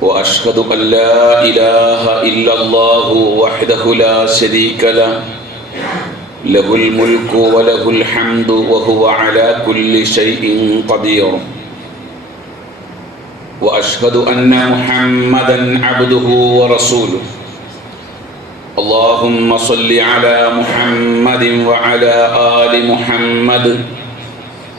واشهد ان لا اله الا الله وحده لا شريك له له الملك وله الحمد وهو على كل شيء قدير واشهد ان محمدا عبده ورسوله اللهم صل على محمد وعلى ال محمد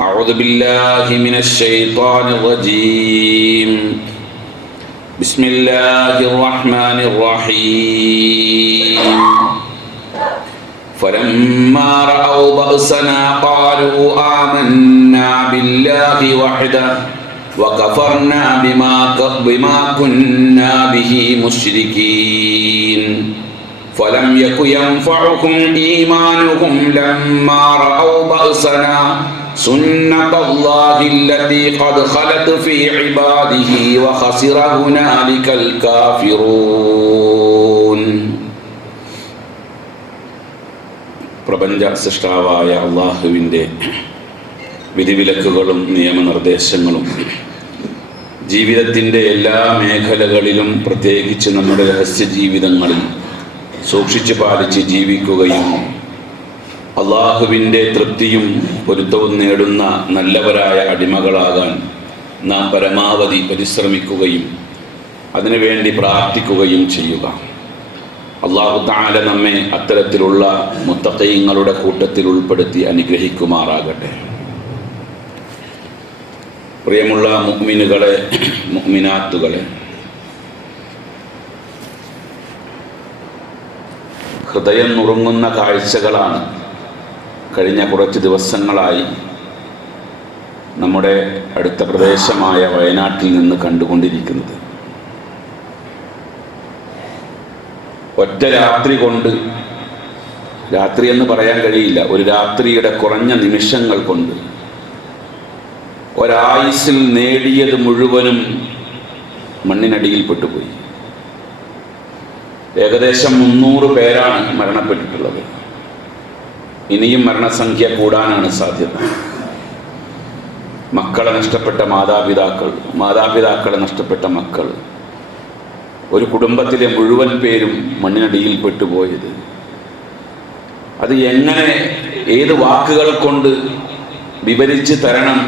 أعوذ بالله من الشيطان الرجيم. بسم الله الرحمن الرحيم. فلما رأوا بأسنا قالوا آمنا بالله وحده وكفرنا بما بما كنا به مشركين. فلم يك ينفعكم إيمانكم لما رأوا بأسنا سنة الله التي قد خلت في عباده وخسر هنالك الكافرون പ്രപഞ്ച സൃഷ്ടാവായ അള്ളാഹുവിൻ്റെ വിധിവിലക്കുകളും നിയമനിർദ്ദേശങ്ങളും ജീവിതത്തിൻ്റെ എല്ലാ മേഖലകളിലും പ്രത്യേകിച്ച് നമ്മുടെ രഹസ്യ ജീവിതങ്ങളിൽ സൂക്ഷിച്ചു പാലിച്ച് ജീവിക്കുകയും അള്ളാഹുവിന്റെ തൃപ്തിയും പൊരുത്തവും നേടുന്ന നല്ലവരായ അടിമകളാകാൻ നാം പരമാവധി പരിശ്രമിക്കുകയും അതിനുവേണ്ടി പ്രാർത്ഥിക്കുകയും ചെയ്യുക. അള്ളാഹു താല നമ്മെ അത്തരത്തിലുള്ള മുത്തക്കയങ്ങളുടെ കൂട്ടത്തിൽ ഉൾപ്പെടുത്തി അനുഗ്രഹിക്കുമാറാകട്ടെ. പ്രിയമുള്ള മുഗ്മിനുകളെ മുഗ്മിനാത്തുകളെ ഹൃദയം നുറുങ്ങുന്ന കാഴ്ചകളാണ് കഴിഞ്ഞ കുറച്ച് ദിവസങ്ങളായി നമ്മുടെ അടുത്ത പ്രദേശമായ വയനാട്ടിൽ നിന്ന് കണ്ടുകൊണ്ടിരിക്കുന്നത്. ഒറ്റ രാത്രി കൊണ്ട് രാത്രി എന്ന് പറയാൻ കഴിയില്ല ഒരു രാത്രിയുടെ കുറഞ്ഞ നിമിഷങ്ങൾ കൊണ്ട് ഒരായുസിൽ നേടിയത് മുഴുവനും മണ്ണിനടിയിൽപ്പെട്ടുപോയി ഏകദേശം മുന്നൂറ് പേരാണ് മരണപ്പെട്ടിട്ടുള്ളത്. ഇനിയും മരണസംഖ്യ കൂടാനാണ് സാധ്യത. മക്കളെ നഷ്ടപ്പെട്ട മാതാപിതാക്കൾ മാതാപിതാക്കളെ നഷ്ടപ്പെട്ട മക്കൾ. ഒരു കുടുംബത്തിലെ മുഴുവൻ പേരും മണ്ണിനടിയിൽ പെട്ടുപോയത്. അത് എങ്ങനെ ഏത് വാക്കുകൾ കൊണ്ട് വിവരിച്ച് തരണം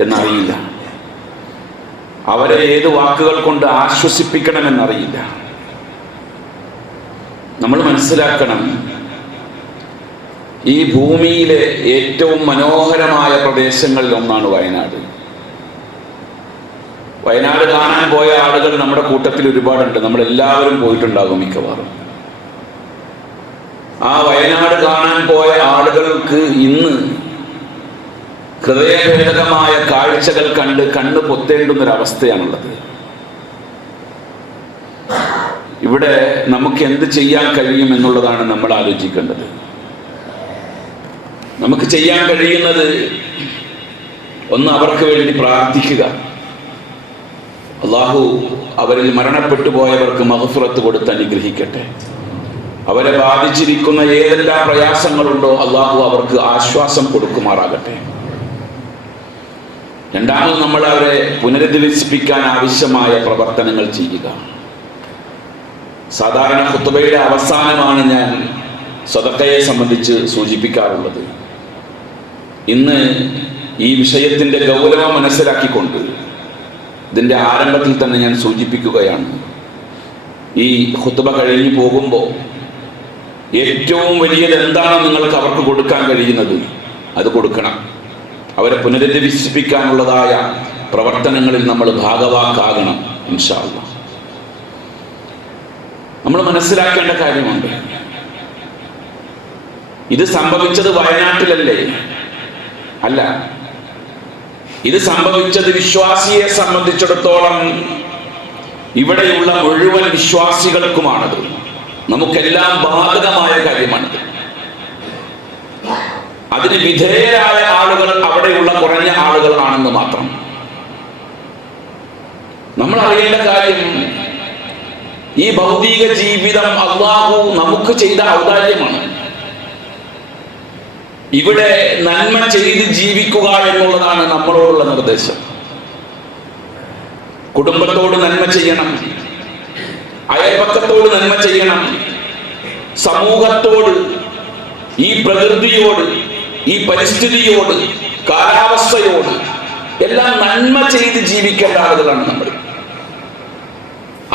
എന്നറിയില്ല. അവരെ ഏത് വാക്കുകൾ കൊണ്ട് ആശ്വസിപ്പിക്കണമെന്നറിയില്ല. നമ്മൾ മനസ്സിലാക്കണം ഈ ഭൂമിയിലെ ഏറ്റവും മനോഹരമായ പ്രദേശങ്ങളിൽ ഒന്നാണ് വയനാട്. വയനാട് കാണാൻ പോയ ആളുകൾ നമ്മുടെ കൂട്ടത്തിൽ ഒരുപാടുണ്ട്. നമ്മൾ എല്ലാവരും പോയിട്ടുണ്ടാകും മിക്കവാറും. ആ വയനാട് കാണാൻ പോയ ആളുകൾക്ക് ഇന്ന് ഹൃദയഭേദകമായ കാഴ്ചകൾ കണ്ട് കണ്ണ് പൊത്തേണ്ടുന്നൊരവസ്ഥയാണുള്ളത്. ഇവിടെ നമുക്ക് എന്ത് ചെയ്യാൻ കഴിയും എന്നുള്ളതാണ് നമ്മൾ ആലോചിക്കേണ്ടത്. നമുക്ക് ചെയ്യാൻ കഴിയുന്നത് ഒന്ന് അവർക്ക് വേണ്ടി പ്രാർത്ഥിക്കുക. അള്ളാഹു അവരിൽ മരണപ്പെട്ടു പോയവർക്ക് മഹഫുറത്ത് കൊടുത്ത് അനുഗ്രഹിക്കട്ടെ. അവരെ ബാധിച്ചിരിക്കുന്ന ഏതെല്ലാം പ്രയാസങ്ങളുണ്ടോ അള്ളാഹു അവർക്ക് ആശ്വാസം കൊടുക്കുമാറാകട്ടെ. രണ്ടാമത് നമ്മൾ അവരെ പുനരധിവസിപ്പിക്കാൻ ആവശ്യമായ പ്രവർത്തനങ്ങൾ ചെയ്യുക. സാധാരണ കുത്തുബയുടെ അവസാനമാണ് ഞാൻ സ്വതക്കയെ സംബന്ധിച്ച് സൂചിപ്പിക്കാറുള്ളത്. ഇന്ന് ഈ വിഷയത്തിന്റെ ഗൗരവം മനസ്സിലാക്കിക്കൊണ്ട് ഇതിന്റെ ആരംഭത്തിൽ തന്നെ ഞാൻ സൂചിപ്പിക്കുകയാണ്. ഈ ഹുത്തുബ കഴിഞ്ഞു പോകുമ്പോൾ ഏറ്റവും വലിയത് എന്താണ് നിങ്ങൾക്ക് അവർക്ക് കൊടുക്കാൻ കഴിയുന്നത് അത് കൊടുക്കണം. അവരെ പുനരധിവസിപ്പിക്കാനുള്ളതായ പ്രവർത്തനങ്ങളിൽ നമ്മൾ ഭാഗവാക്കാകണം ഇൻഷാല്ല നമ്മൾ മനസ്സിലാക്കേണ്ട കാര്യമുണ്ട്. ഇത് സംഭവിച്ചത് വയനാട്ടിലല്ലേ? അല്ല. ഇത് സംഭവിച്ചത് വിശ്വാസിയെ സംബന്ധിച്ചിടത്തോളം ഇവിടെയുള്ള മുഴുവൻ വിശ്വാസികൾക്കുമാണത്. നമുക്കെല്ലാം ബാധകമായ കാര്യമാണിത്. അതിന് വിധേയരായ ആളുകൾ അവിടെയുള്ള കുറഞ്ഞ ആളുകൾ ആണെന്ന് മാത്രം. നമ്മൾ അറിയേണ്ട കാര്യം ഈ ഭൗതിക ജീവിതം അള്ളാഹു നമുക്ക് ചെയ്ത ഔദാര്യമാണ്. ഇവിടെ നന്മ ചെയ്ത് ജീവിക്കുക എന്നുള്ളതാണ് നമ്മളോടുള്ള നിർദ്ദേശം. കുടുംബത്തോട് നന്മ ചെയ്യണം. അയൽപക്കത്തോട് നന്മ ചെയ്യണം. സമൂഹത്തോട് ഈ പ്രകൃതിയോട് ഈ പരിസ്ഥിതിയോട് കാലാവസ്ഥയോട് എല്ലാം നന്മ ചെയ്ത് ജീവിക്കേണ്ട ആളുകളാണ് നമ്മൾ.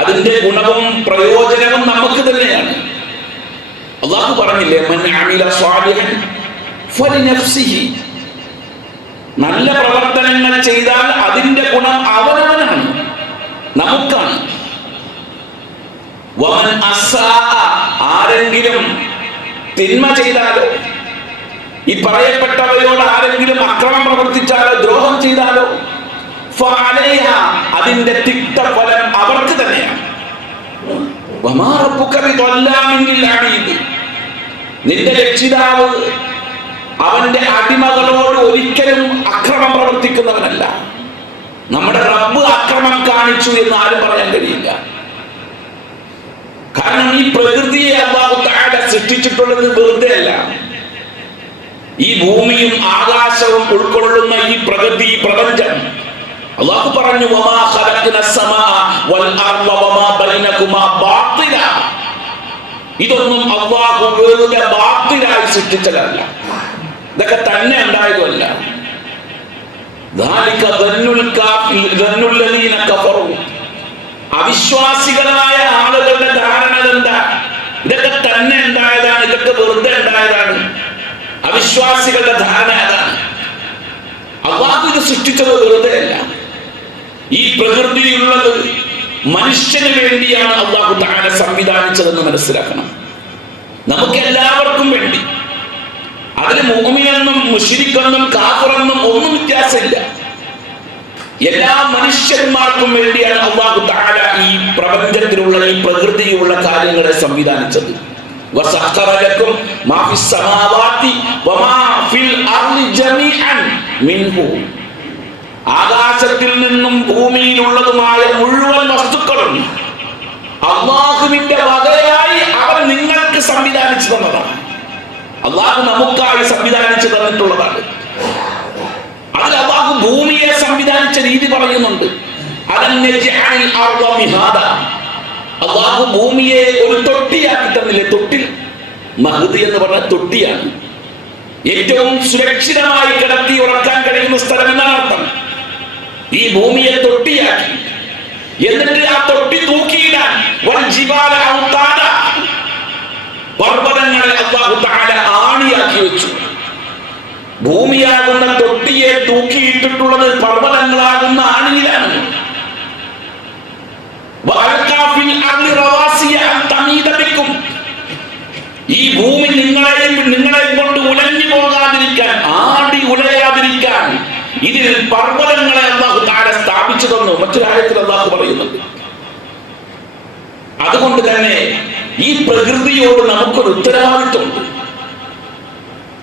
അതിന്റെ ഗുണവും പ്രയോജനവും നമുക്ക് തന്നെയാണ്. അള്ളാഹു പറഞ്ഞില്ലേ മൻ അമില നല്ല പ്രവർത്തനങ്ങൾ ചെയ്താൽ അതിന്റെ ഗുണം അവനവനാണ് നമുക്കാണ്. ആരെങ്കിലും തിന്മ ചെയ്താലോ ഈ പറയപ്പെട്ടവയോട് ആരെങ്കിലും അക്രമം പ്രവർത്തിച്ചാലോ ദ്രോഹം ചെയ്താലോ അതിന്റെ തിക്തഫലം അവർക്ക് തന്നെയാണ്. നിന്റെ രക്ഷിതാവ് അവന്റെ അടിമകളോട് ഒരിക്കലും അക്രമം പ്രവർത്തിക്കുന്നവനല്ല. നമ്മുടെ റബ്ബ് അക്രമം കാണിച്ചു എന്ന് ആരും പറയാൻ കഴിയില്ല. കാരണം ഈ പ്രകൃതിയെ അള്ളാഹു താഴെ സൃഷ്ടിച്ചിട്ടുള്ളത് വെറുതെ അല്ല. ഈ ഭൂമിയും ആകാശവും ഉൾക്കൊള്ളുന്ന ഈ പ്രകൃതി പ്രപഞ്ചം. അള്ളാഹു പറഞ്ഞു ഇതൊന്നും അള്ളാഹു വെറുതെ ബാത്തിലായി സൃഷ്ടിച്ചതല്ല. ഇതൊക്കെ തന്നെ ഉണ്ടായതല്ല അവിശ്വാസികളായ ആളുകളുടെ ധാരണ എന്താ ഇതൊക്കെ തന്നെ ഉണ്ടായതാണ് ഇതൊക്കെ വെറുതെ ഉണ്ടായതാണ്. അവിശ്വാസികളുടെ ധാരണ അതാണ്. അവാദ് ഇത് സൃഷ്ടിച്ചത് വെറുതെ അല്ല. ഈ പ്രകൃതിയുള്ളത് മനുഷ്യന് വേണ്ടിയാണ് അള്ളാഹു താനെ സംവിധാനിച്ചതെന്ന് മനസ്സിലാക്കണം. നമുക്ക് മുഷിരിക്കെന്നും കാഫുറെന്നും ഒന്നും വ്യത്യാസമില്ല. എല്ലാ മനുഷ്യന്മാർക്കും വേണ്ടിയാണ് അള്ളാഹു താല ഈ പ്രപഞ്ചത്തിലുള്ള ഈ പ്രകൃതിയുള്ള കാര്യങ്ങളെ സംവിധാനിച്ചത്. ആകാശത്തിൽ നിന്നും ഭൂമിയിലുള്ളതുമായ മുഴുവൻ വസ്തുക്കളും അള്ളാഹുവിന്റെ വകയായി അവൻ നിങ്ങൾക്ക് സംവിധാനിച്ചു തന്നതാണ്. അള്ളാഹു നമുക്കായി സംവിധാനിച്ച് തന്നിട്ടുള്ളതാണ്. അതിൽ അള്ളാഹു ഭൂമിയെ സംവിധാനിച്ച രീതി പറയുന്നുണ്ട്. അള്ളാഹു ഭൂമിയെ ഒരു തൊട്ടിയാക്കി തന്നില്ലേ? തൊട്ടിൽ. മഹദി എന്ന് പറഞ്ഞ തൊട്ടിയാണ്. ഏറ്റവും സുരക്ഷിതമായി കിടത്തി ഉറക്കാൻ കഴിയുന്ന സ്ഥലം എന്നാണ് അർത്ഥം. ഈ ഭൂമിയെ തൊട്ടിയാക്കി. എന്നിട്ട് ആ തൊട്ടി തൂക്കിയിടാൻ. വൽ ജിബാല ഔതാദ. ആണിയാക്കി വെച്ചു. ഭൂമിയാകുന്ന തൊട്ടിയെ തൂക്കിയിട്ടിട്ടുള്ളത് പർവതങ്ങളാകുന്ന ആണിയിലാണ്. ഈ ഭൂമി നിങ്ങളെയും നിങ്ങളെ കൊണ്ട് ഉലഞ്ഞു പോകാതിരിക്കാൻ ആടി ഉലയാതിരിക്കാൻ ഇതിൽ പർവതങ്ങളെ അള്ളാഹു താഴെ സ്ഥാപിച്ചു തന്നു കാര്യത്തിൽ അള്ളാഹു പറയുന്നുണ്ട്. അതുകൊണ്ട് തന്നെ ഈ പ്രകൃതിയോട് നമുക്കൊരു ഉത്തരവാദിത്വമുണ്ട്.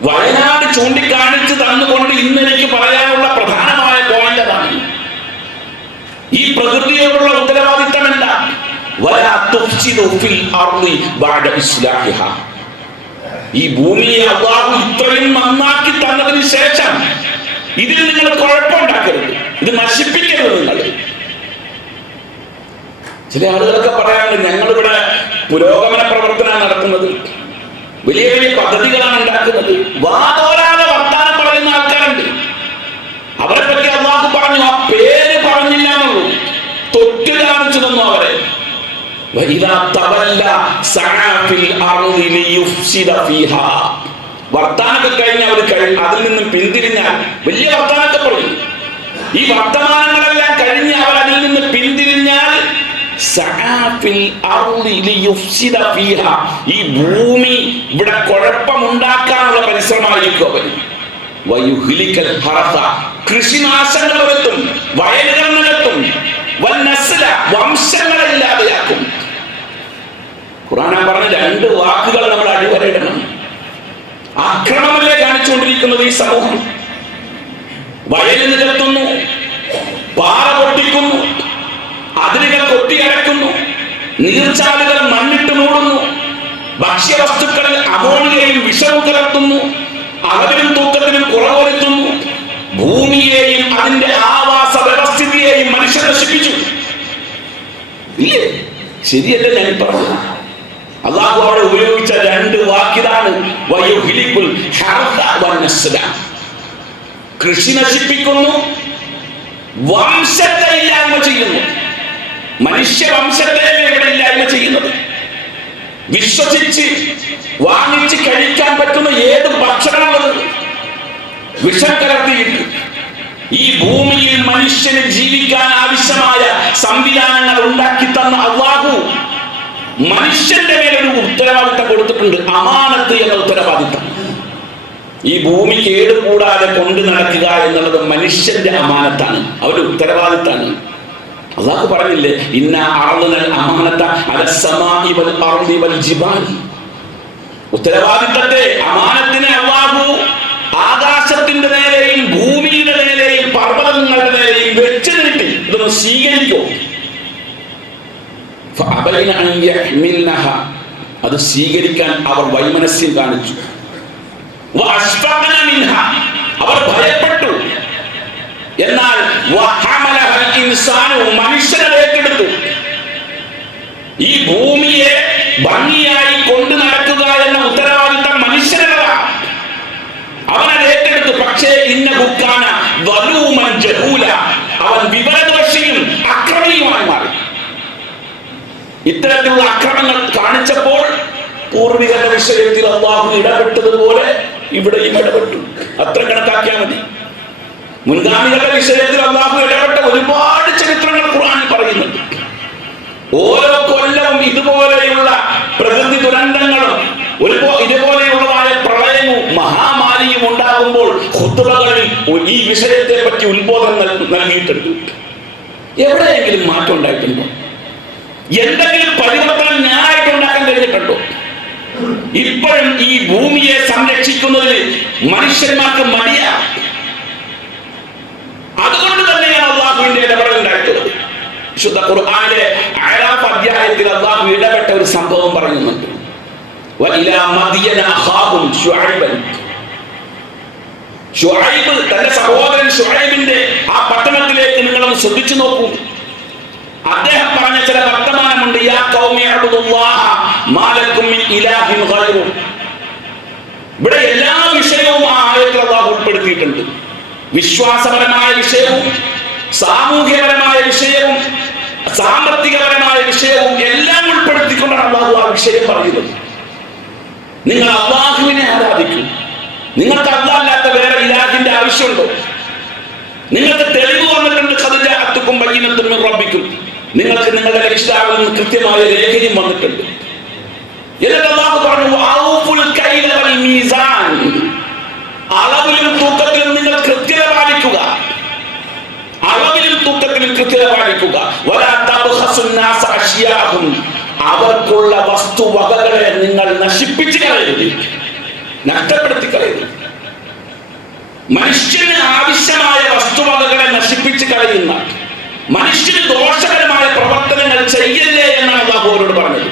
വയനാട് ചൂണ്ടിക്കാണിച്ച് തന്നുകൊണ്ട് ഇന്ന് എനിക്ക് പറയാനുള്ള പ്രധാനമായ പോയിന്റ് അതാണ് ഈ പ്രകൃതിയോടുള്ള ഉത്തരവാദിത്തം എന്താ. ഈ ഭൂമിയെ അള്ളാഹു ഇത്രയും നന്നാക്കി തന്നതിന് ശേഷം ഇതിൽ നിങ്ങൾ കുഴപ്പമുണ്ടാക്കരുത് ഇത് നശിപ്പിക്കരുത് നിങ്ങൾ. ചില ആളുകളൊക്കെ പറയാറുണ്ട് ഞങ്ങളിവിടെ പുരോഗമന പ്രവർത്തനമാണ് നടക്കുന്നത് വലിയ വലിയ പദ്ധതികളാണ് ഉണ്ടാക്കുന്നത്. വാതോരാതെ വർത്താനം പറയുന്ന ആൾക്കാരുണ്ട്. അവരെ പറ്റി അള്ളാഹു പറഞ്ഞു ആ പേര് പറഞ്ഞില്ല എന്നുള്ളൂ. തൊട്ട് കാണിച്ചു തന്നു അവരെ വർത്താനൊക്കെ അവർ അതിൽ നിന്നും പിന്തിരിഞ്ഞാൽ വലിയ വർത്താനൊക്കെ പറയും. ഈ വർത്തമാനങ്ങളെല്ലാം കഴിഞ്ഞ് അവർ അതിൽ നിന്ന് പിന്തിരി ഈ ഭൂമി ഇവിടെ കുഴപ്പമുണ്ടാക്കാനുള്ള പരിശ്രമമായിരിക്കും ഹറസ. കൃഷിനാശങ്ങൾ വരുത്തും വയലുകൾ വംശങ്ങളെ ഇല്ലാതെയാക്കും. ഖുറാന പറഞ്ഞ രണ്ട് വാക്കുകൾ നമ്മൾ അടിവരയിടണം. അക്രമമല്ലേ കാണിച്ചുകൊണ്ടിരിക്കുന്നത് ഈ സമൂഹം? വയൽ നികത്തുന്നു പാറ കൊട്ടിയടക്കുന്നു നീർച്ചാലുകൾ മണ്ണിട്ട് മൂടുന്നു. ഭക്ഷ്യവസ്തുക്കളിൽ അമോണിയയും വിഷവും കലർത്തുന്നു. അളവിലും തൂക്കത്തിലും കുറവ് വരുത്തുന്നു ഭൂമിയെയും അതിന്റെ ആവാസ വ്യവസ്ഥിതിയെയും മനുഷ്യൻ നശിപ്പിച്ചു. ഇല്ലേ? ശരിയല്ലേ ഞാൻ പറഞ്ഞു അള്ളാഹു അവിടെ ഉപയോഗിച്ച രണ്ട് വാക്കിതാണ്. കൃഷി നശിപ്പിക്കുന്നു വംശത്തെ ഇല്ലായ്മ ചെയ്യുന്നു. മനുഷ്യ വംശത്തെ ഇവിടെ ഇല്ലായ്മ ചെയ്യുന്നത്? വിശ്വസിച്ച് വാങ്ങിച്ച് കഴിക്കാൻ പറ്റുന്ന ഏത് ഭക്ഷണമുള്ളത് വിഷം കലർത്തിയിട്ട് ഈ ഭൂമിയിൽ മനുഷ്യന് ജീവിക്കാൻ ആവശ്യമായ സംവിധാനങ്ങൾ ഉണ്ടാക്കി തന്ന അള്ളാഹു മനുഷ്യന്റെ മേലൊരു ഉത്തരവാദിത്തം കൊടുത്തിട്ടുണ്ട്. അമാനത്ത് എന്ന ഉത്തരവാദിത്തം. ഈ ഭൂമി കേടുകൂടാതെ കൊണ്ടു നടക്കുക എന്നുള്ളത് മനുഷ്യന്റെ അമാനത്താണ്. അവരുടെ ഉത്തരവാദിത്താണ് അള്ളാഹു പറഞ്ഞില്ലേ ഇന്ന വൽ വൽ ജിബാലി. ഉത്തരവാദിത്തത്തെ അമാനത്തിനെ അള്ളാഹു ആകാശത്തിന്റെ നേരെയും ഭൂമിയുടെ നേരെയും പർവതങ്ങളുടെ നേരെയും വെച്ച് നിർത്തി ഇതൊന്ന് സ്വീകരിക്കോ. അത് സ്വീകരിക്കാൻ അവർ വൈമനസ്യം കാണിച്ചു. അവർ ഭയപ്പെട്ടു. എന്നാൽ മനുഷ്യനെ ഏറ്റെടുത്തു. ഈ ഭൂമിയെ ഭംഗിയായി കൊണ്ടു നടക്കുക എന്ന ഉത്തരവാദിത്തം മനുഷ്യനുള്ളതാണ്. അവനത് ഏറ്റെടുത്തു. പക്ഷേ ഇന്ന ബുക്കാന വലൂമൻ ജഹൂല. അവൻ വിവരദോഷിയും അക്രമിയുമായി മാറി. ഇത്തരത്തിലുള്ള അക്രമങ്ങൾ കാണിച്ചപ്പോൾ പൂർവികരുടെ വിഷയത്തിൽ അള്ളാഹു ഇടപെട്ടതുപോലെ ഇവിടെയും ഇടപെട്ടു. അത്ര കണക്കാക്കിയാൽ മതി. മുൻഗാമികളുടെ വിഷയത്തിൽ അള്ളാഹു ഇടപെട്ട ഒരുപാട് ചരിത്രങ്ങൾ ഖുർആൻ പറയുന്നുണ്ട് ഓരോ കൊല്ലവും ഇതുപോലെയുള്ള പ്രകൃതി ദുരന്തങ്ങളും ഒരു ഇതുപോലെയുള്ളതായ പ്രളയവും മഹാമാരിയും ഉണ്ടാകുമ്പോൾ ഖുത്തുബകളിൽ ഈ വിഷയത്തെ പറ്റി ഉത്ബോധനം നൽകിയിട്ടുണ്ട്. എവിടെയെങ്കിലും മാറ്റം ഉണ്ടായിട്ടുണ്ടോ? എന്തെങ്കിലും പരിവർത്തനം ഞാനായിട്ട് ഉണ്ടാക്കാൻ കഴിഞ്ഞിട്ടുണ്ടോ? ഇപ്പോഴും ഈ ഭൂമിയെ സംരക്ഷിക്കുന്നതിൽ മനുഷ്യന്മാർക്ക് മടിയാ. ഇടപെട്ട ഒരു സംഭവം പറയുന്നുണ്ട്. സഹോദരൻ ഷുഹൈബിന്റെ ആ പട്ടണത്തിലേക്ക് നിങ്ങളൊന്ന് ശ്രദ്ധിച്ചു നോക്കൂ. അദ്ദേഹം പറഞ്ഞ ചില വർത്തമാനമുണ്ട് യാ മാലക്കും ഇവിടെ എല്ലാ വിഷയവും ആ ആയത്തിൽ ഉൾപ്പെടുത്തിയിട്ടുണ്ട്. വിശ്വാസപരമായ വിഷയവും സാമൂഹ്യപരമായ വിഷയവും സാമ്പത്തികപരമായ വിഷയവും എല്ലാം ഉൾപ്പെടുത്തിക്കൊണ്ടാണ് അള്ളാഹു ആ വിഷയം പറയുന്നത്. നിങ്ങൾ അള്ളാഹുവിനെ ആരാധിക്കും. നിങ്ങൾക്ക് അള്ളാഹല്ലാത്ത വേറെ ഇലാഹിന്റെ ആവശ്യമുണ്ടോ? നിങ്ങൾക്ക് തെളിവ് വന്നിട്ടുണ്ട് ബയ്യിനത്തും മിൻ റബ്ബിക്കും. നിങ്ങൾക്ക് നിങ്ങളുടെ രക്ഷിതാവിൽ നിന്ന് കൃത്യമായ രേഖയും വന്നിട്ടുണ്ട്. എന്നിട്ട് അള്ളാഹു പറഞ്ഞു അളവിലും തൂക്കത്തിലും കൃത്യത പാലിക്കുക അളവിലും തൂക്കത്തിലും കൃത്യത പാലിക്കുക അവർക്കുള്ള വസ്തുവകകളെ നിങ്ങൾ നശിപ്പിച്ച് കളയരുത്. നഷ്ടപ്പെടുത്തി കളയരുത്. മനുഷ്യന് ആവശ്യമായ വസ്തുവകകളെ നശിപ്പിച്ച് കളയുന്ന മനുഷ്യന് ദോഷകരമായ പ്രവർത്തനങ്ങൾ ചെയ്യല്ലേ എന്നാണ് അള്ളാഹു അവരോട് പറഞ്ഞത്.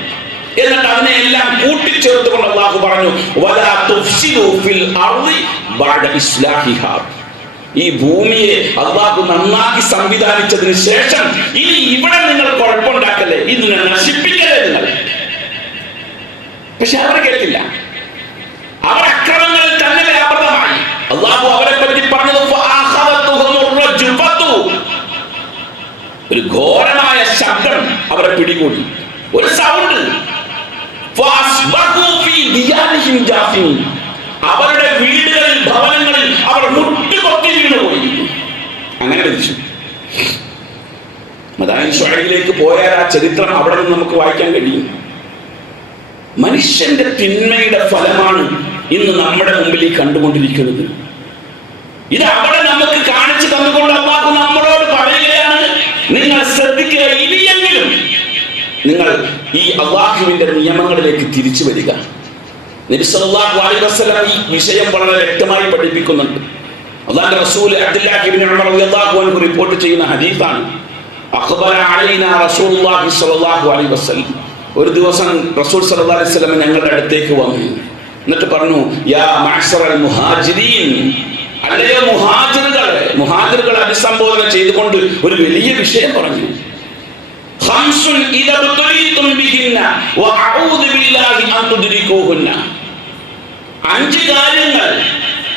എന്നിട്ട് അതിനെ എല്ലാം കൂട്ടിച്ചേർത്തുകൊണ്ട് അള്ളാഹു പറഞ്ഞു "വലാ തുഫ്സിദു ഫിൽ അർളി ബഅദ ഇസ്ലാഹിഹാ." ഈ ഭൂമിയെ അള്ളാഹു നന്നാക്കി സംവിധാനിച്ചതിന് ശേഷം ഇനി ഇവിടെ നിങ്ങൾ കുഴപ്പമുണ്ടാക്കല്ലേ? ഇതിനെ നശിപ്പിക്കല്ലേ നിങ്ങൾ? പക്ഷെ അവർ കേട്ടില്ല. അവർ അക്രമങ്ങളിൽ തന്നെ വ്യാപൃതമായി. അള്ളാഹു അവരെ പറ്റി പറഞ്ഞത് ഒരു ഘോരമായ ശബ്ദം അവരെ പിടികൂടി. ഒരു സൗണ്ട് അവരുടെ വീടുകളിൽ ഭവനങ്ങളിൽ അവർ വീണുപോയി അങ്ങനെ മരിച്ചു മദാനി ഷുഹൈബിലേക്ക് പോയാൽ ആ ചരിത്രം അവിടെ നിന്ന് നമുക്ക് വായിക്കാൻ കഴിയും. മനുഷ്യന്റെ തിന്മയുടെ ഫലമാണ് ഇന്ന് നമ്മുടെ മുമ്പിൽ ഈ കണ്ടുകൊണ്ടിരിക്കുന്നത്. ഇത് അവിടെ നമുക്ക് കാണിച്ചു തന്നുകൊണ്ട് അള്ളാഹു നമ്മളോട് പറയുകയാണ് നിങ്ങൾ ശ്രദ്ധിക്കുക ഇനിയെങ്കിലും നിങ്ങൾ ഈ അള്ളാഹുവിന്റെ നിയമങ്ങളിലേക്ക് തിരിച്ചു വരിക. നബി സല്ലല്ലാഹു അലൈഹി വസല്ലം ഈ വിഷയം വളരെ വ്യക്തമായി പഠിപ്പിക്കുന്നുണ്ട്. അള്ളാഹുന്റെ റസൂൽ ഇബ്നു ഉമർ റളിയല്ലാഹു അൻഹു റിപ്പോർട്ട് ചെയ്യുന്ന ഹദീസാണ്. അഖ്ബറ അലൈനാ റസൂലുള്ളാഹി സ്വല്ലല്ലാഹു അലൈഹി വസല്ലം. ഒരു ദിവസം റസൂൽ സല്ലല്ലാഹു അലൈഹി വസല്ലം ഞങ്ങളുടെ അടുത്തേക്ക് വന്നു. എന്നിട്ട് പറഞ്ഞു യാ മഅ്സറൽ മുഹാജിരീൻ. അല്ലയോ മുഹാജിറുകളെ മുഹാജിറുകളെ അഭിസംബോധന ചെയ്തുകൊണ്ട് ഒരു വലിയ വിഷയം പറഞ്ഞു. ഖംസുൻ ഇദ ബുതുലിതും ബിഹിന്ന വഅഊദു ബില്ലാഹി അൻ തുദ്രികൂഹുന്ന. അഞ്ച് കാര്യങ്ങൾ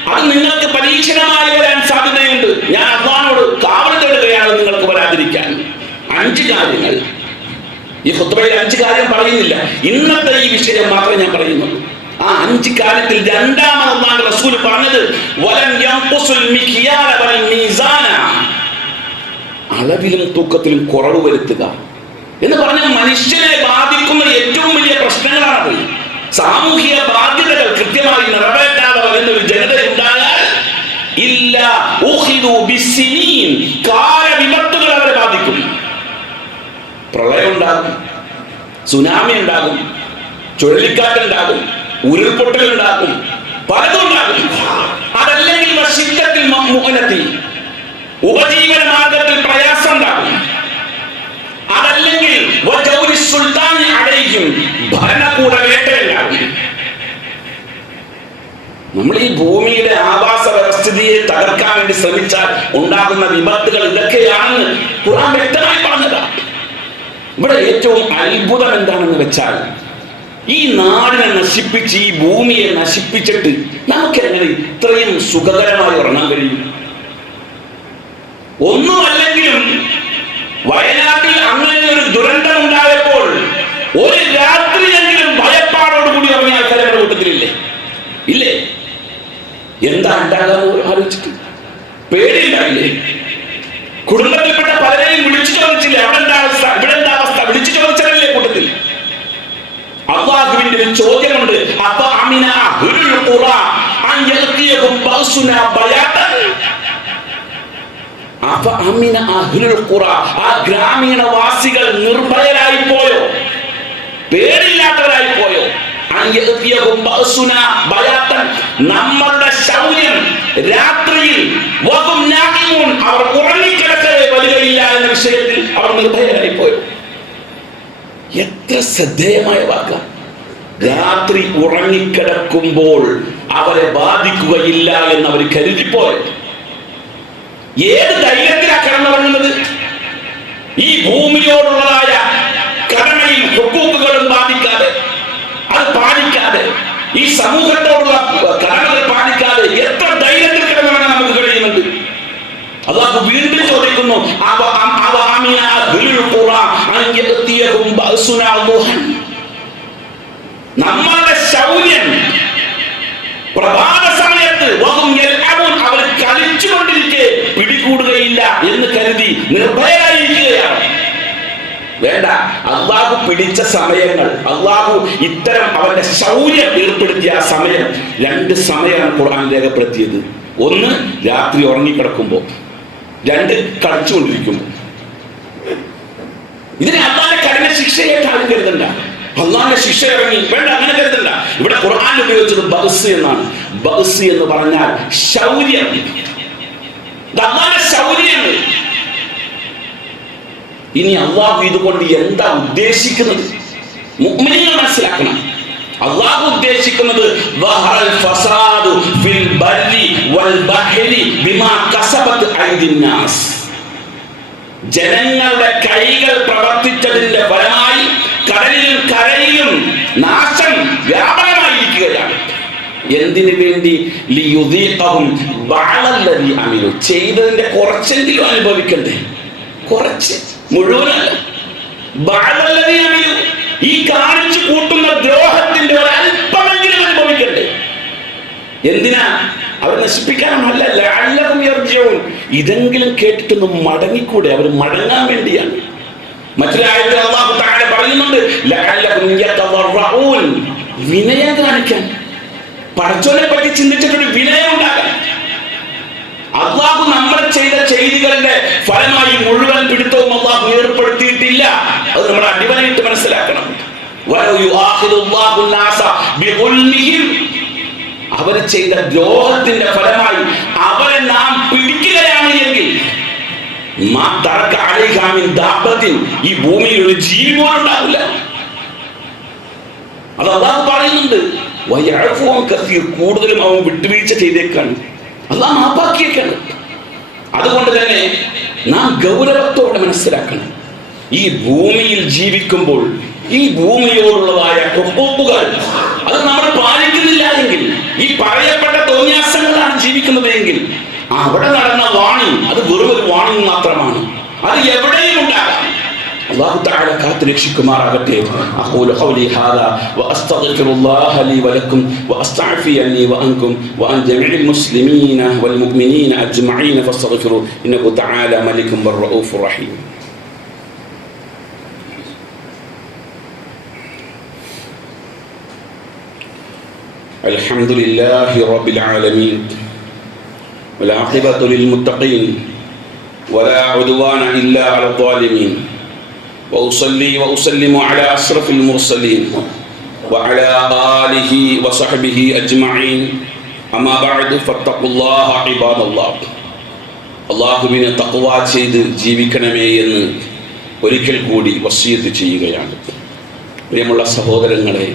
അത് നിങ്ങൾക്ക് പരീക്ഷണമായി വരാൻ സാധ്യതയുണ്ട്. ഞാൻ അള്ളാഹോട് കാവൽ തേടുകയാണ് നിങ്ങൾക്ക് വരാതിരിക്കാൻ. അഞ്ച് കാര്യങ്ങൾ. ഈ ഫുത്ബയിൽ അഞ്ച് കാര്യം പറയുന്നില്ല. ഇന്നത്തെ ഈ വിഷയം മാത്രമേ ഞാൻ പറയുന്നുള്ളൂ. ആ അഞ്ച് കാര്യത്തിൽ രണ്ടാമതൊന്നാണ് റസൂൽ പറഞ്ഞത് വലം വൽ മീസാന. അളവിലും തൂക്കത്തിലും കുറവ് വരുത്തുക. എന്ന് പറഞ്ഞാൽ മനുഷ്യനെ ബാധിക്കുന്ന ഏറ്റവും വലിയ പ്രശ്നങ്ങളാണത്. സാമൂഹിക ബാധ്യതകൾ കൃത്യമായി വരുന്ന ഒരു ജനത ഉണ്ടായാൽ ഇല്ല കാലവിപത്തുകൾ അവരെ ബാധിക്കും. പ്രളയം ഉണ്ടാകും സുനാമി ഉണ്ടാകും ചുഴലിക്കാറ്റുണ്ടാകും ഉരുൾപൊട്ടൽ ഉണ്ടാകും പലതും ഉണ്ടാകും. അതല്ലെങ്കിൽ വശിക്കത്തിൽ മുഖനത്തി ഉപജീവന മാർഗത്തിൽ പ്രയാസം ഉണ്ടാകും. അതല്ലെങ്കിൽ സുൽത്താൻ അടയിക്കും ഭരണകൂട വേട്ടയുണ്ടാകും നമ്മൾ ഈ ഭൂമിയുടെ ആവാസ വ്യവസ്ഥിതിയെ തകർക്കാൻ വേണ്ടി ശ്രമിച്ചാൽ ഉണ്ടാകുന്ന വിപത്തുകൾ ഇതൊക്കെയാണെന്ന് ഖുറാൻ വ്യക്തമായി പറഞ്ഞതാണ് ഇവിടെ ഏറ്റവും അത്ഭുതം എന്താണെന്ന് വെച്ചാൽ ഈ നാടിനെ നശിപ്പിച്ച് ഈ ഭൂമിയെ നശിപ്പിച്ചിട്ട് നമുക്ക് എങ്ങനെ ഇത്രയും സുഖകരമായി ഉറങ്ങാൻ കഴിയും? ഒന്നുമല്ലെങ്കിലും വയനാട്ടിൽ അങ്ങനെ ഒരു ദുരന്തം ഉണ്ടായപ്പോൾ ഒരു രാത്രിയെങ്കിലും ഭയപ്പാടോടുകൂടി ഇറങ്ങിയ ആൾക്കാരെ കൂട്ടത്തിലില്ലേ? ഇല്ലേ? എന്താ ഉണ്ടാകാന്ന് ആലോചിച്ചിട്ട് പേടിയുണ്ടായില്ലേ? കുടുംബത്തിൽപ്പെട്ട പലരെയും വിളിച്ചു ചോദിച്ചില്ലേ അവിടെ എന്താ അവസ്ഥ? ഇവിടെ എന്താ അവസ്ഥ? വിളിച്ചു ചോദിച്ചതല്ലേ കൂട്ടത്തിൽ. അള്ളാഹുവിന്റെ ഒരു ചോദ്യമുണ്ട്. അപ്പൊ അമിന അഹ്ലുൽ ഖുറാ അൻ ഗ്രാമീണവാസികൾ നിർഭയരായി പോയോ പേടില്ലാത്തവരായി പോയോ നമ്മളുടെ ശൗര്യം രാത്രിയിൽ അവർ ഉറങ്ങിക്കിടക്കവേ വരികയില്ല എന്ന വിഷയത്തിൽ അവർ നിർഭയരായി പോയോ എത്ര ശ്രദ്ധേയമായ വാക്ക. രാത്രി ഉറങ്ങിക്കിടക്കുമ്പോൾ അവരെ ബാധിക്കുകയില്ല എന്ന് അവർ കരുതിപ്പോയത് ഏത് ധൈര്യത്തിലാ കിടന്നുറങ്ങുന്നത്? ഈ ഭൂമിയോടുള്ളതായ കടമയും ഹുക്കൂക്കുകളും ബാധിക്കാൻ ഈ സമൂഹത്തോടുള്ള കടമകൾ പാലിക്കാതെ എത്ര ധൈര്യത്തിൽ കിടന്നുറങ്ങാൻ നമുക്ക് കഴിയുന്നുണ്ട്? അള്ളാഹു വീണ്ടും ചോദിക്കുന്നു നമ്മളുടെ ശൗര്യം പ്രഭാത സമയത്ത് അവർ കളിച്ചുകൊണ്ടിരിക്കെ പിടികൂടുകയില്ല എന്ന് കരുതി നിർഭയരായിരിക്കുകയാണ് വേണ്ട. അള്ളാഹു പിടിച്ച സമയങ്ങൾ അള്ളാഹു ഇത്തരം അവന്റെ ശൗര്യം ഏർപ്പെടുത്തിയ ആ സമയം രണ്ട് സമയമാണ് ഖുർആൻ രേഖപ്പെടുത്തിയത്. ഒന്ന് രാത്രി ഉറങ്ങിക്കിടക്കുമ്പോൾ രണ്ട് കളിച്ചുകൊണ്ടിരിക്കുമ്പോൾ ഇതിനെ അള്ളാന്റെ കഠിന ശിക്ഷയായിട്ട് ആരും കരുതണ്ട. അള്ളാന്റെ ശിക്ഷ ഇറങ്ങി. വേണ്ട അങ്ങനെ കരുതണ്ട. ഇവിടെ ഖുർആൻ ഉപയോഗിച്ചത് ബഹസ് എന്നാണ്. ബഹസ് എന്ന് പറഞ്ഞാൽ ശൗര്യം. അള്ളാന്റെ ശൗര്യമാണ്. ഇനി അള്ളാഹു ഇതുകൊണ്ട് എന്താ ഉദ്ദേശിക്കുന്നത്? മനസ്സിലാക്കണം. അള്ളാഹു ഉദ്ദേശിക്കുന്നത് ഫസാദു ഫിൽ ബർരി വൽ ബിമാ കസബത് ജനങ്ങളുടെ കൈകൾ പ്രവർത്തിച്ചതിന്റെ ഫലമായി കടലിലും കരയിലും നാശം വ്യാപകമായിരിക്കുകയാണ് എന്തിനു വേണ്ടി? ചെയ്തതിന്റെ കുറച്ചെങ്കിലും അനുഭവിക്കണ്ടേ? കുറച്ച്. മുഴുവനല്ല ഈ കാണിച്ചു കൂട്ടുന്ന ദ്രോഹത്തിന്റെ ഒരു അല്പമെങ്കിലും അനുഭവിക്കട്ടെ. എന്തിനാ? അവർ നശിപ്പിക്കാനല്ല ലഅല്ലഹും യർജിഊൻ. ഇതെങ്കിലും കേട്ടിട്ടൊന്ന് മടങ്ങിക്കൂടെ. അവർ മടങ്ങാൻ വേണ്ടിയാണ്. മറ്റൊരായത്തിൽ അള്ളാഹു താഴെ പറയുന്നുണ്ട് വിനയം കാണിക്കാൻ. പടച്ചോനെ പറ്റി ചിന്തിച്ചിട്ടൊരു വിനയം ഉണ്ടാകാൻ അള്ളാഹു നമ്മൾ ചെയ്ത ചെയ്തികളുടെ ഫലമായി മുഴുവൻ പിടുത്തവും അള്ളാഹു ഏർപ്പെടുത്തിയിട്ടില്ല. അത് നമ്മൾ അടിവരയിട്ട് മനസ്സിലാക്കണം. അവർ ചെയ്ത ദ്രോഹത്തിന്റെ ഫലമായി അവരെ നാം പിടിക്കുകയാണ് എങ്കിൽ ഈ ഭൂമിയിൽ ഒരു ജീവി പോലും ഉണ്ടാവില്ല. അത് അള്ളാഹ് പറയുന്നുണ്ട്. കൂടുതലും അവൻ വിട്ടുവീഴ്ച ചെയ്തേക്കാണ്. അള്ളാഹ് അതുകൊണ്ട് തന്നെ നാം ഗൗരവത്തോടെ മനസ്സിലാക്കണം. ഈ ഭൂമിയിൽ ജീവിക്കുമ്പോൾ ഈ ഭൂമിയോടുള്ളതായ ഹുബൂബുകൾ അത് നമ്മൾ പാലിക്കുന്നില്ല എങ്കിൽ ഈ പറയപ്പെട്ട തോന്നിയാസങ്ങളാണ് ജീവിക്കുന്നത് എങ്കിൽ അവിടെ നടന്ന വാണി അത് വെറും വാണി മാത്രമാണ്. അത് എവിടെയും ഉണ്ടാകാം. الله تعالى كاتب يكشفكم أقول قولي هذا وأستغفر الله لي ولكم وأستعفي عني وأنكم وأن جميع المسلمين والمؤمنين أجمعين فاستغفروا إنه تعالى ملك بالرؤوف الرحيم. الحمد لله رب العالمين والعاقبة للمتقين ولا عدوان إلا على الظالمين. وأصلي وأسلم على أشرف المرسلين وعلى آله وصحبه أجمعين أما بعد فاتقوا الله عباد الله അള്ളാഹുവിനെ തക്വ ചെയ്ത് ജീവിക്കണമേ എന്ന് ഒരിക്കൽ കൂടി വസീയത്ത് ചെയ്യുകയാണ് പ്രിയമുള്ള സഹോദരങ്ങളെ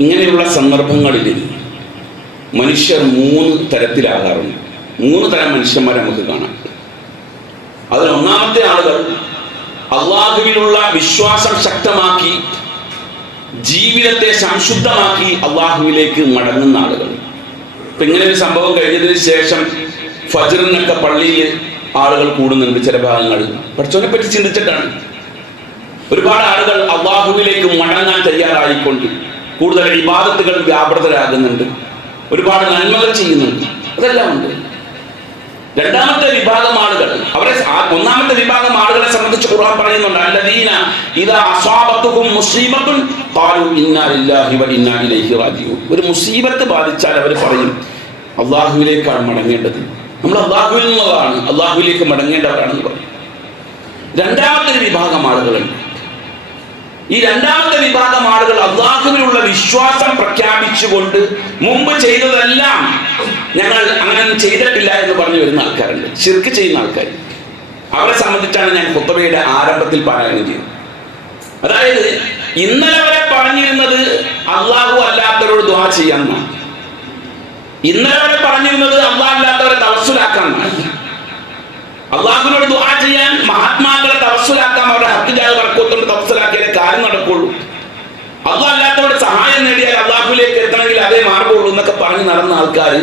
ഇങ്ങനെയുള്ള സന്ദർഭങ്ങളിൽ മനുഷ്യർ മൂന്ന് തരത്തിലാകാറുണ്ട് മൂന്ന് തരം മനുഷ്യന്മാരെ നമുക്ക് കാണാം അതിൽ ഒന്നാമത്തെ ആളുകൾ അള്ളാഹുവിലുള്ള വിശ്വാസം ശക്തമാക്കി ജീവിതത്തെ സംശുദ്ധമാക്കി അള്ളാഹുവിലേക്ക് മടങ്ങുന്ന ആളുകൾ. ഇപ്പൊ ഇങ്ങനെ ഒരു സംഭവം കഴിഞ്ഞതിന് ശേഷം ഫജറിനൊക്കെ പള്ളിയിൽ ആളുകൾ കൂടുന്നുണ്ട് ചില ഭാഗങ്ങൾ. പഠിച്ചവനെ പറ്റി ചിന്തിച്ചിട്ടാണ്. ഒരുപാട് ആളുകൾ അള്ളാഹുവിലേക്ക് മടങ്ങാൻ തയ്യാറായിക്കൊണ്ട് കൂടുതൽ ഇബാദത്തുകൾ വ്യാപൃതരാകുന്നുണ്ട്. ഒരുപാട് നന്മകൾ ചെയ്യുന്നുണ്ട്. അതെല്ലാം ഉണ്ട്. രണ്ടാമത്തെ വിഭാഗം ആളുകൾ. അവരെ ഒന്നാമത്തെ വിഭാഗം ആളുകളെ സംബന്ധിച്ച് ഖുർആൻ പറയുന്നുണ്ട് അല്ലദീന ഇദാ അസ്വാബത്തുഹും മുസീബത്തുൻ ഖാലു ഇന്നാ ലില്ലാഹി വ ഇന്നാ ഇലൈഹി റാജിഊൻ. ഒരു മുസീബത്ത് ബാധിച്ചാൽ അവർ പറയും അള്ളാഹുവിലേക്കാണ് മടങ്ങേണ്ടത്. നമ്മൾ അള്ളാഹുവിൽ നിന്നുള്ളതാണ് അള്ളാഹുവിലേക്ക് മടങ്ങേണ്ടവരാണെന്ന് പറയും. രണ്ടാമത്തെ വിഭാഗം ആളുകളുണ്ട് ഈ രണ്ടാമത്തെ വിഭാഗം ആളുകൾ അള്ളാഹുവിനുള്ള വിശ്വാസം പ്രഖ്യാപിച്ചുകൊണ്ട് മുമ്പ് ചെയ്തതെല്ലാം ഞങ്ങൾ അങ്ങനെ ചെയ്തിട്ടില്ല എന്ന് പറഞ്ഞു വരുന്ന ആൾക്കാരുണ്ട്. ശിർക്ക് ചെയ്യുന്ന ആൾക്കാർ അവരെ സംബന്ധിച്ചാണ് ഞാൻ കുത്തബയുടെ ആരംഭത്തിൽ പാരായണം ചെയ്യുന്നത് അതായത് ഇന്നലെ വരെ പറഞ്ഞിരുന്നത് അള്ളാഹു അല്ലാത്തവരോട് ദ്വാ ചെയ്യാമെന്നാണ് ഇന്നലെ വരെ പറഞ്ഞിരുന്നത് അള്ളാഹ് അല്ലാത്തവരെ തവസ്സുലാക്കാമെന്നാണ് അള്ളാഹുവിനോട് ദുആ ചെയ്യാൻ മഹാത്മാക്കളെ തവസ്സുലാക്കാം അവരുടെ ഹത്തിജാൽ വർക്കോത്തോണ്ട് തവസ്സുലാക്കിയാലേ കാര്യം നടക്കുള്ളൂ. അള്ളാഹ് അല്ലാത്തവരുടെ സഹായം നേടിയാൽ അള്ളാഹുലേക്ക് എത്തണമെങ്കിൽ അതേ മാർഗമുള്ളൂ എന്നൊക്കെ പറഞ്ഞ് നടന്ന ആൾക്കാർ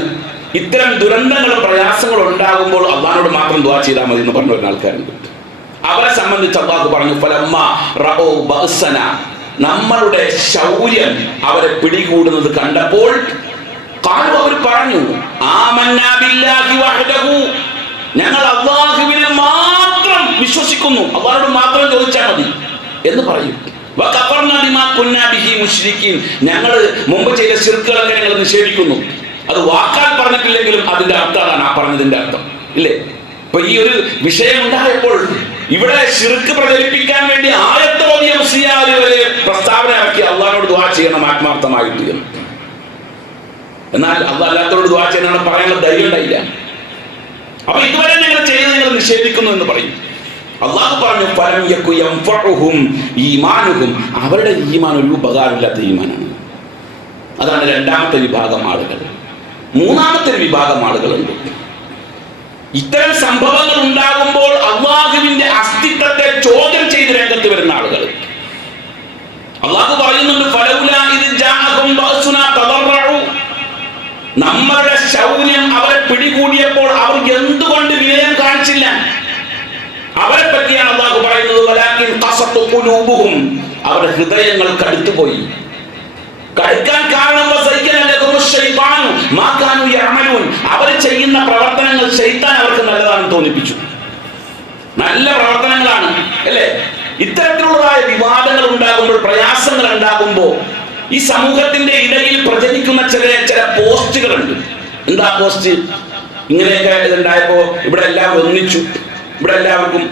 ഇത്തരം ദുരന്തങ്ങളും പ്രയാസങ്ങളും ഉണ്ടാകുമ്പോൾ അള്ളാഹിനോട് മാത്രം ദുആ ചെയ്താൽ മതി എന്ന് പറഞ്ഞു വരുന്ന ആൾക്കാരുണ്ട്. അവരെ സംബന്ധിച്ച് അള്ളാഹു പറഞ്ഞു ഫലമ്മ റഹോ ബഅസന. നമ്മളുടെ ശൗര്യം അവരെ പിടികൂടുന്നത് കണ്ടപ്പോൾ കാലു അവർ പറഞ്ഞു ഞങ്ങൾ അള്ളാഹുവിനെ മാത്രം വിശ്വസിക്കുന്നു. അള്ളാഹുവിനോട് മാത്രം ചോദിച്ചാൽ മതി. എന്ന് പറയും. ഞങ്ങൾ മുമ്പ് ചെയ്ത ശിർക്കുകളൊക്കെ ഞങ്ങൾ നിഷേധിക്കുന്നു. അത് വാക്കാൽ പറഞ്ഞിട്ടില്ലെങ്കിലും അതിന്റെ അർത്ഥമാണ് ആ പറഞ്ഞതിന്റെ അർത്ഥം. ഇല്ലേ? ഇപ്പൊ ഈ ഒരു വിഷയം ഉണ്ടായപ്പോൾ ഇവിടെ ശിർക്ക് പ്രചരിപ്പിക്കാൻ വേണ്ടി ആയത്തോതിയ മുസ്ലിയാര് വരെ പ്രസ്താവന ഇറക്കി അള്ളാഹിനോട് ദുആ ചെയ്യണം ആത്മാർത്ഥമായിട്ട് എന്ന്. എന്നാൽ അള്ളാഹ് അല്ലാത്തവരോട് ദുആ ചെയ്യണം പറയാനുള്ള ധൈര്യം ഉണ്ടായില്ല. അപ്പൊ ഇതുവരെ നിങ്ങൾ ചെയ്ത് നിങ്ങൾ നിഷേധിക്കുന്നു എന്ന് പറയും. അള്ളാഹു പറഞ്ഞു ഫലം യക്കു യൻഫഉഹും ഈമാനുഹും. അവരുടെ ഈമാൻ ഒരു ഉപകാരമില്ലാത്ത ഈമാനാണ്. അതാണ് രണ്ടാമത്തെ വിഭാഗം ആളുകൾ. മൂന്നാമത്തെ വിഭാഗം ആളുകളുണ്ട്. ഇത്തരം സംഭവങ്ങൾ ഉണ്ടാകുമ്പോൾ അള്ളാഹുവിന്റെ അസ്തിത്വത്തെ ചോദ്യം ചെയ്ത് രംഗത്ത് വരുന്ന ആളുകൾ. അള്ളാഹു പറയുന്നുണ്ട് നമ്മളുടെ ശൗര്യം അവരെ പിടികൂടിയപ്പോൾ അവർ എന്തുകൊണ്ട് വിനയം കാണിച്ചില്ല? അവരെ പറ്റിയാണ് അള്ളാഹു പറയുന്നത് അവരുടെ ഹൃദയങ്ങൾ കടുത്തുപോയി. കടുക്കാൻ കാരണം അവർ ചെയ്യുന്ന പ്രവർത്തനങ്ങൾ ശൈത്താൻ അവർക്ക് നല്ലതാണെന്ന് തോന്നിപ്പിച്ചു. നല്ല പ്രവർത്തനങ്ങളാണ് അല്ലേ? ഇത്തരത്തിലുള്ളതായ വിവാദങ്ങൾ ഉണ്ടാകുമ്പോൾ പ്രയാസങ്ങൾ ഉണ്ടാകുമ്പോൾ ഈ സമൂഹത്തിന്റെ ഇടയിൽ പ്രചരിക്കുന്ന ചില ചില പോസ്റ്റുകളുണ്ട്. എന്താ പോസ്റ്റ്? ഇങ്ങനെയൊക്കെ ഇതുണ്ടായപ്പോ ഇവിടെ എല്ലാം ഒന്നിച്ചു. ഇവിടെ എല്ലാവർക്കും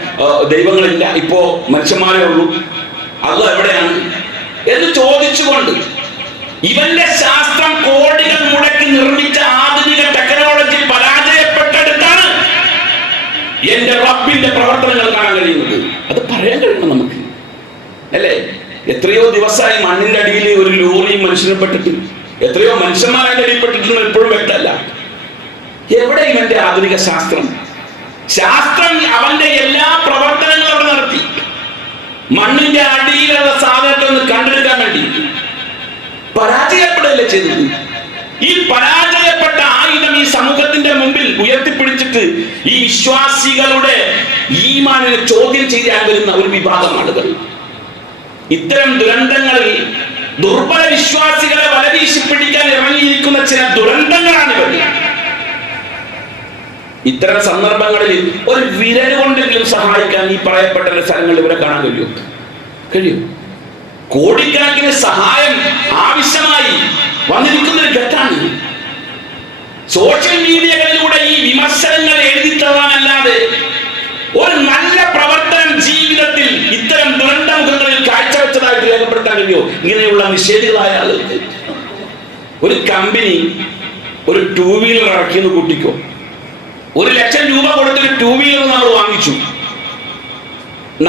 ദൈവങ്ങളില്ല. ഇപ്പോ മനുഷ്യന്മാരേ ഉള്ളൂ. അത് എവിടെയാണ്? എന്ന് ചോദിച്ചുകൊണ്ട് ഇവന്റെ ശാസ്ത്രം കോടികൾ മുടക്കി നിർമ്മിച്ച ആധുനിക ടെക്നോളജി പരാജയപ്പെട്ടെടുത്താണ് എന്റെ റബ്ബിന്റെ പ്രവർത്തനങ്ങൾ കാണാൻ കഴിയുന്നത്. അത് പറയാൻ കഴിയണം നമുക്ക്? അല്ലേ? എത്രയോ ദിവസമായി മണ്ണിന്റെ അടിയിൽ ഒരു ലോറിയും മനുഷ്യനെ പെട്ടിട്ട്. എത്രയോ മനുഷ്യന്മാരെ അടിയിൽ പെട്ടിട്ടുണ്ട് ഇപ്പോഴും വ്യക്തമല്ല. എവിടെ ഇവന്റെ ആധുനിക ശാസ്ത്രം? ശാസ്ത്രം അവന്റെ എല്ലാ പ്രവർത്തനങ്ങളും അവിടെ നടത്തി. മണ്ണിന്റെ അടിയിലുള്ള സാധനത്തെ ഒന്ന് കണ്ടെടുക്കാൻ വേണ്ടി പരാജയപ്പെടുകയല്ലേ ചെയ്തത്? ഈ പരാജയപ്പെട്ട ആയുധം ഈ സമൂഹത്തിന്റെ മുമ്പിൽ ഉയർത്തിപ്പിടിച്ചിട്ട് ഈ വിശ്വാസികളുടെ ഈമാനിനെ ചോദ്യം ചെയ്യാൻ വരുന്ന ഒരു വിഭാഗം ആളുകൾ ഇത്തരം ദുരന്തങ്ങളിൽ ദുർബല വിശ്വാസികളെ വലവീശി പിടിക്കാൻ ഇറങ്ങിയിരിക്കുന്ന ചില ദുരന്തങ്ങളാണ് ഇവർ ഇത്തരം സന്ദർഭങ്ങളിൽ ഒരു വിരൽ കൊണ്ടെങ്കിലും സഹായിക്കാൻ ഈ പറയപ്പെട്ട സ്ഥലങ്ങൾ ഇവിടെ കാണാൻ കഴിയും. കഴിയും. കോടിക്കണക്കിന് സഹായം ആവശ്യമായി വന്നിരിക്കുന്ന ഒരു ഘട്ടാണ് സോഷ്യൽ മീഡിയകളിലൂടെ ഈ വിമർശനങ്ങൾ എഴുതിത്തള്ളാനല്ലാതെ ഒരു നല്ല പ്രവർത്തനം ജീവിതത്തിൽ ഇത്തരം ദുരന്ത മുഖങ്ങളിൽ കാഴ്ചവെച്ചതായിട്ട് രേഖപ്പെടുത്താൻ കഴിയുമോ ഇങ്ങനെയുള്ള നിഷേധികളായ ആളുകൾ ഒരു കമ്പനി ഒരു ടൂ വീലർ ഇറക്കിയെന്ന് കൂട്ടിക്കോ. ഒരു ലക്ഷം രൂപ കൊടുത്തിട്ട് ടൂ വീലർ നമ്മൾ വാങ്ങിച്ചു.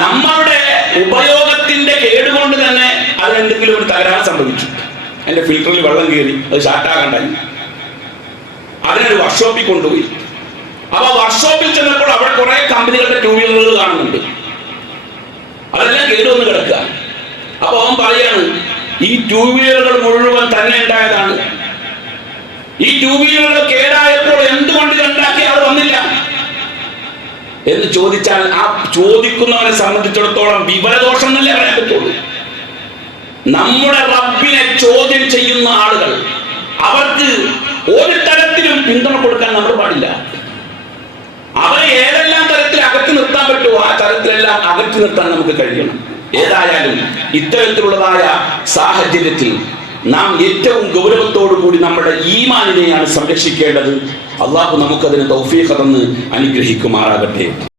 നമ്മളുടെ ഉപയോഗത്തിന്റെ കേടുകൊണ്ട് തന്നെ അതിനെന്തെങ്കിലും ഒരു തകരാറ് സംഭവിച്ചു. അതിന്റെ ഫിൽറ്ററിൽ വെള്ളം കയറി അത് ഷാർട്ടാകണ്ടായി അതിനൊരു വർക്ക്ഷോപ്പിൽ കൊണ്ടുപോയി. അപ്പൊ വർക്ക്ഷോപ്പിൽ ചെന്നപ്പോൾ അവിടെ കുറെ കമ്പനികളുടെ ടൂ വീലറുകൾ കാണുന്നുണ്ട്. അതെല്ലാം കേടുവന്ന് കിടക്കുക. അപ്പൊ അവൻ പറയാണ് ഈ ടൂ വീലറുകൾ മുഴുവൻ തന്നെ ഉണ്ടായതാണ്. ഈ ടൂ കേടായപ്പോൾ എന്തുകൊണ്ട് രണ്ടാക്കി അവർ വന്നില്ല? എന്ന് ചോദിച്ചാൽ ആ ചോദിക്കുന്നവനെ സംബന്ധിച്ചിടത്തോളം വിവരദോഷം എന്നല്ലേ പറയാൻ പറ്റുള്ളൂ. നമ്മുടെ റബ്ബിനെ ചോദ്യം ചെയ്യുന്ന ആളുകൾ അവർക്ക് ഒരു തരത്തിലും പിന്തുണ കൊടുക്കാൻ നമ്മൾ പാടില്ല. അവരെ ഏതെല്ലാം തരത്തിൽ അകറ്റി നിർത്താൻ പറ്റുമോ ആ തരത്തിലെല്ലാം അകറ്റി നിർത്താൻ നമുക്ക് കഴിയണം. ഏതായാലും ഇത്തരത്തിലുള്ളതായ സാഹചര്യത്തിൽ നാം ഏറ്റവും ഗൗരവത്തോടു കൂടി നമ്മുടെ ഈമാനിനെയാണ് സംരക്ഷിക്കേണ്ടത്. അള്ളാഹു നമുക്കതിന് തൗഫീഖ തന്ന് അനുഗ്രഹിക്കുമാറാകട്ടെ.